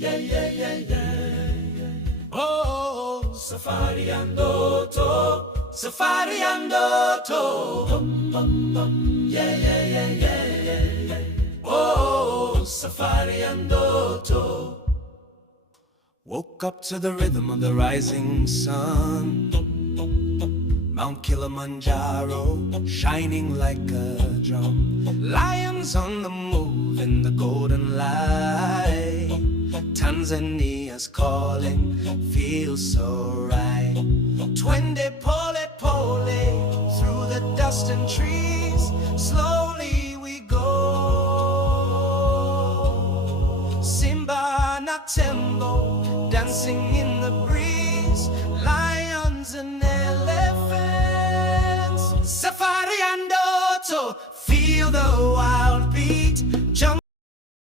Yeah, yeah, yeah, yeah. Oh, safari ya ndoto, safari ya ndoto. Yeah, yeah, yeah, yeah, yeah. Oh, safari ya ndoto. Woke up to the rhythm of the rising sun. Mount Kilimanjaro shining like a drum. Lions on the move in the golden light. Tanzania's calling, feels so right. Twende pole pole through the dust and trees. Slowly we go. Simba na tembo dancing in the breeze. Lions and elephants. Safari and Ndoto, feel the wild